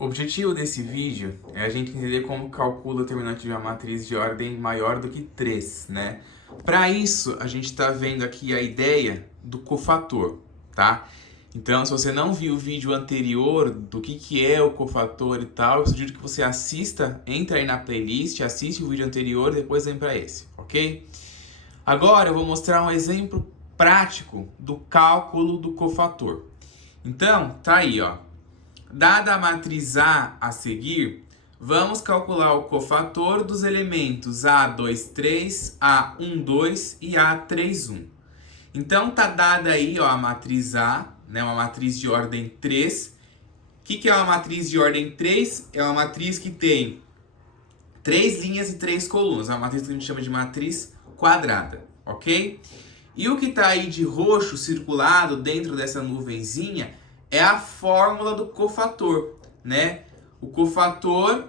O objetivo desse vídeo é a gente entender como calcula o determinante de uma matriz de ordem maior do que 3, né? Para isso, a gente está vendo aqui a ideia do cofator, tá? Então, se você não viu o vídeo anterior do que é o cofator e tal, eu sugiro que você assista, entra aí na playlist, assiste o vídeo anterior e depois vem para esse, ok? Agora eu vou mostrar um exemplo prático do cálculo do cofator. Então, tá aí, ó. Dada a matriz A seguir, vamos calcular o cofator dos elementos A23, A12 e A31. Então, tá dada aí, ó, a matriz A, né, uma matriz de ordem 3. O que é uma matriz de ordem 3? É uma matriz que tem 3 linhas e 3 colunas. É uma matriz que a gente chama de matriz quadrada, ok? E o que está aí de roxo circulado dentro dessa nuvenzinha é a fórmula do cofator, né? O cofator,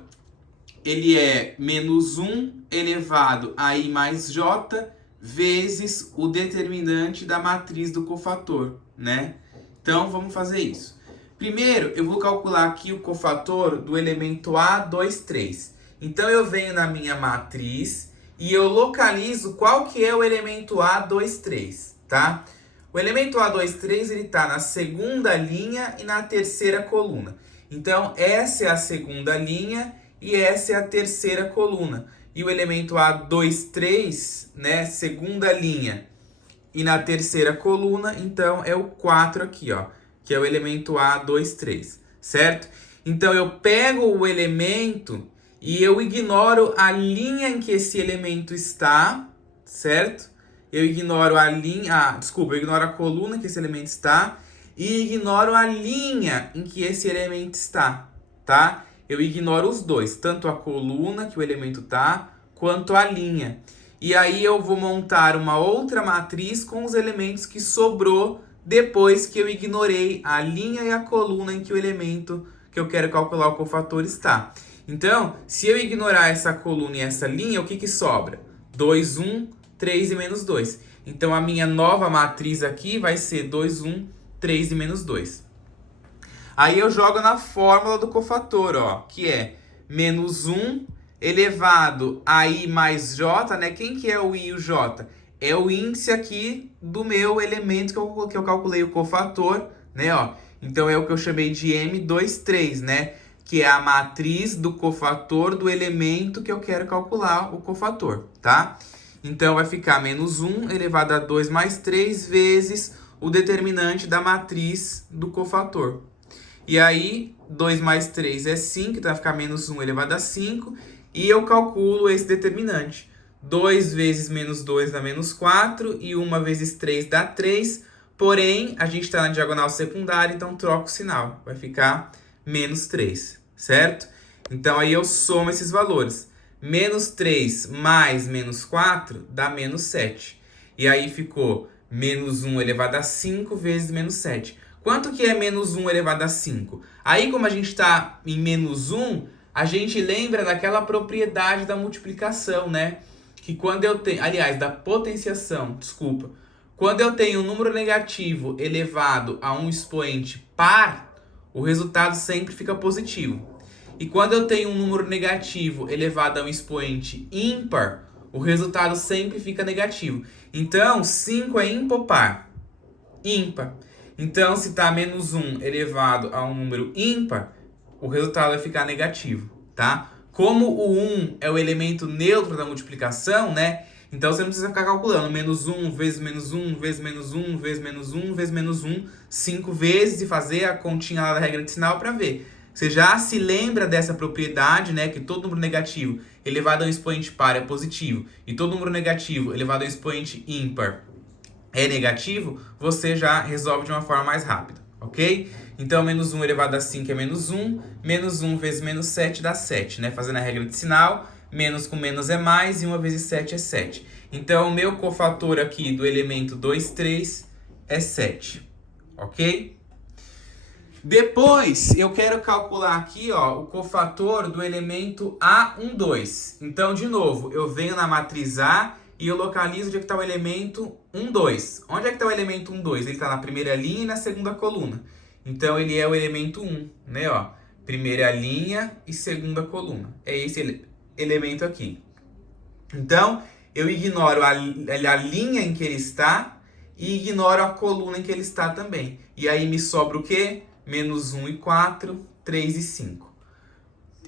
ele é menos 1 elevado a I mais J vezes o determinante da matriz do cofator, né? Então, vamos fazer isso. Primeiro, eu vou calcular aqui o cofator do elemento A23. Então, eu venho na minha matriz e eu localizo qual que é o elemento A23, tá? O elemento A23, ele está na segunda linha e na terceira coluna. Então, essa é a segunda linha e essa é a terceira coluna. E o elemento A23, né, segunda linha e na terceira coluna, então é o 4 aqui, ó, que é o elemento A23, certo? Então, eu pego o elemento e eu ignoro a linha em que esse elemento está, certo? Eu ignoro a linha, eu ignoro a coluna em que esse elemento está e ignoro a linha em que esse elemento está, tá? Eu ignoro os dois, tanto a coluna que o elemento está, quanto a linha. E aí eu vou montar uma outra matriz com os elementos que sobrou depois que eu ignorei a linha e a coluna em que o elemento que eu quero calcular o cofator está. Então, se eu ignorar essa coluna e essa linha, o que sobra? 2, 1, 3 e menos 2. Então, a minha nova matriz aqui vai ser 2, 1, 3 e menos 2. Aí eu jogo na fórmula do cofator, ó, que é menos 1 elevado a I mais J, né? Quem que é o I e o J? É o índice aqui do meu elemento que eu calculei o cofator, né? Ó. Então, é o que eu chamei de M23, né? Que é a matriz do cofator do elemento que eu quero calcular o cofator, tá? Então, vai ficar menos 1 elevado a 2 mais 3 vezes o determinante da matriz do cofator. E aí, 2 mais 3 é 5, então vai ficar menos 1 elevado a 5. E eu calculo esse determinante. 2 vezes menos 2 dá menos 4 e 1 vezes 3 dá 3. Porém, a gente está na diagonal secundária, então troco o sinal. Vai ficar menos 3, certo? Então, aí eu somo esses valores. Menos 3 mais menos 4 dá menos 7. E aí ficou menos 1 elevado a 5 vezes menos 7. Quanto que é menos 1 elevado a 5? Aí, como a gente está em menos 1, a gente lembra daquela propriedade da multiplicação, né? Que quando eu tenho... Aliás, da potenciação, desculpa. Quando eu tenho um número negativo elevado a um expoente par, o resultado sempre fica positivo. E quando eu tenho um número negativo elevado a um expoente ímpar, o resultado sempre fica negativo. Então, 5 é ímpar ou par? Ímpar. Então, se está menos 1 elevado a um número ímpar, o resultado vai ficar negativo, tá? Como o 1 é o elemento neutro da multiplicação, né? Então, você não precisa ficar calculando menos 1 vezes menos 1 vezes menos 1 vezes menos 1 vezes menos 1 5 vezes e fazer a continha lá da regra de sinal para ver. Você já se lembra dessa propriedade, né? Que todo número negativo elevado a um expoente par é positivo e todo número negativo elevado a um expoente ímpar é negativo, você já resolve de uma forma mais rápida, ok? Então, menos 1 elevado a 5 é menos 1 vezes menos 7 dá 7, né? Fazendo a regra de sinal, menos com menos é mais e 1 vezes 7 é 7. Então, o meu cofator aqui do elemento 2, 3 é 7, ok? Depois, eu quero calcular aqui, ó, o cofator do elemento A12. Então, de novo, eu venho na matriz A e eu localizo onde é que está o elemento 1, 2. Onde é que está o elemento 1, 2? Ele está na primeira linha e na segunda coluna. Então, ele é o elemento 1, né? Ó. primeira linha e segunda coluna. É esse elemento aqui. Então, eu ignoro a linha em que ele está e ignoro a coluna em que ele está também. E aí me sobra o quê? Menos 1 e 4, 3 e 5.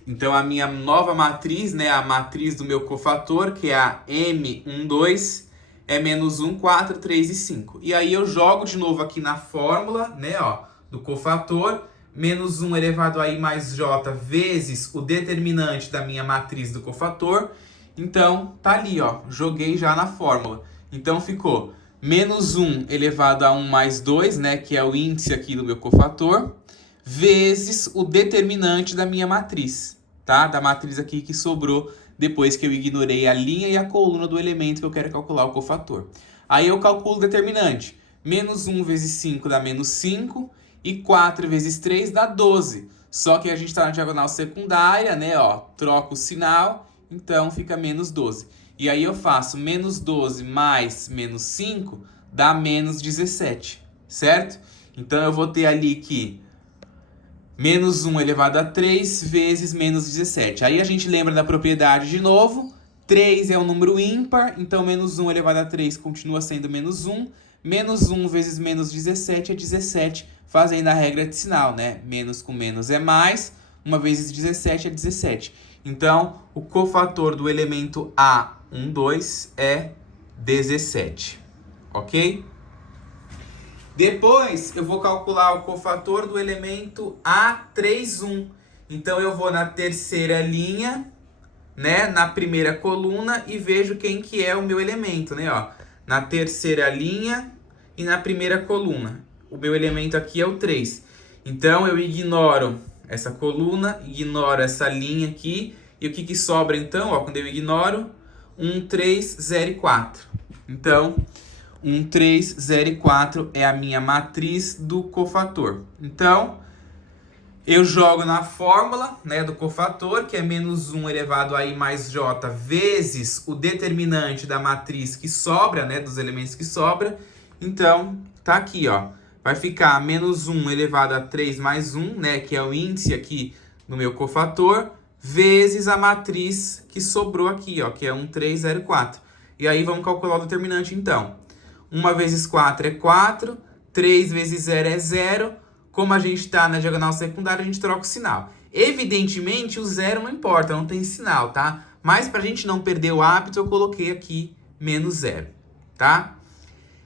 Então, a minha nova matriz, né, a matriz do meu cofator, que é a M12, é menos 1, 4, 3 e 5. E aí eu jogo de novo aqui na fórmula, né, ó, do cofator, menos 1 elevado a I mais J vezes o determinante da minha matriz do cofator. Então, tá ali, ó, joguei já na fórmula. Então, ficou menos 1 elevado a 1 mais 2, né, que é o índice aqui do meu cofator, vezes o determinante da minha matriz, tá? Da matriz aqui que sobrou depois que eu ignorei a linha e a coluna do elemento que eu quero calcular o cofator. Aí eu calculo o determinante. Menos 1 vezes 5 dá menos 5 e 4 vezes 3 dá 12. Só que a gente está na diagonal secundária, né? Ó, troca o sinal, então fica menos 12. E aí eu faço menos 12 mais menos 5 dá menos 17, certo? Então eu vou ter ali que menos 1 elevado a 3 vezes menos 17. Aí a gente lembra da propriedade de novo. 3 é um número ímpar, então menos 1 elevado a 3 continua sendo menos 1. Menos 1 vezes menos 17 é 17, fazendo a regra de sinal, né? Menos com menos é mais, 1 vezes 17 é 17. Então, o cofator do elemento A12 é 17, ok? Depois, eu vou calcular o cofator do elemento A31. Então, eu vou na terceira linha, né, na primeira coluna e vejo quem que é o meu elemento, né, ó. Na terceira linha e na primeira coluna. O meu elemento aqui é o 3. Então, eu ignoro essa coluna, ignoro essa linha aqui. E o que que sobra, então, ó, quando eu ignoro? 1, 3, 0 e 4. Então, 1, 3, 0 e 4 é a minha matriz do cofator. Então, eu jogo na fórmula, né, do cofator, que é menos 1 elevado a I mais J vezes o determinante da matriz que sobra, né, dos elementos que sobra. Então, tá aqui, ó. Vai ficar menos 1 elevado a 3 mais 1, né, que é o índice aqui do meu cofator, vezes a matriz que sobrou aqui, ó, que é 1, 3, 0 e 4. E aí, vamos calcular o determinante, então. 1 vezes 4 é 4, 3 vezes 0 é 0. Como a gente está na diagonal secundária, a gente troca o sinal. Evidentemente, o 0 não importa, não tem sinal, tá? Mas para a gente não perder o hábito, eu coloquei aqui menos 0, tá?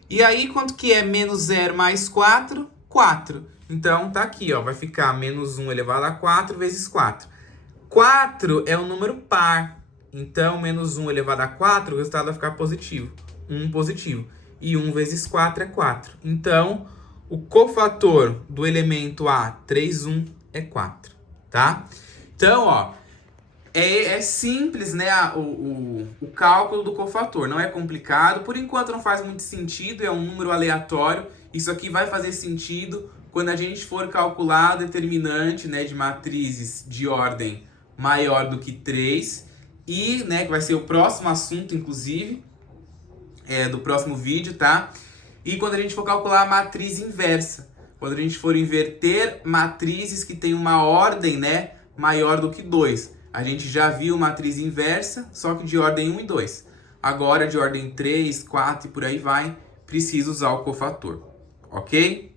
E aí, quanto que é menos 0 mais 4? 4. Então, tá aqui, ó, vai ficar menos 1 elevado a 4 vezes 4. 4 é um número par. Então, menos 1 elevado a 4, o resultado vai ficar positivo. 1 positivo. E 1 vezes 4 é 4. Então, o cofator do elemento A31 é 4, tá? Então, ó, é simples, né, o cálculo do cofator. Não é complicado. Por enquanto não faz muito sentido, é um número aleatório. Isso aqui vai fazer sentido quando a gente for calcular o determinante, né, de matrizes de ordem maior do que 3. E, né, que vai ser o próximo assunto, inclusive, do próximo vídeo, tá? E quando a gente for calcular a matriz inversa, quando a gente for inverter matrizes que tem uma ordem, né, maior do que 2. A gente já viu matriz inversa, só que de ordem 1 e 2. Agora, de ordem 3, 4 e por aí vai, precisa usar o cofator, ok?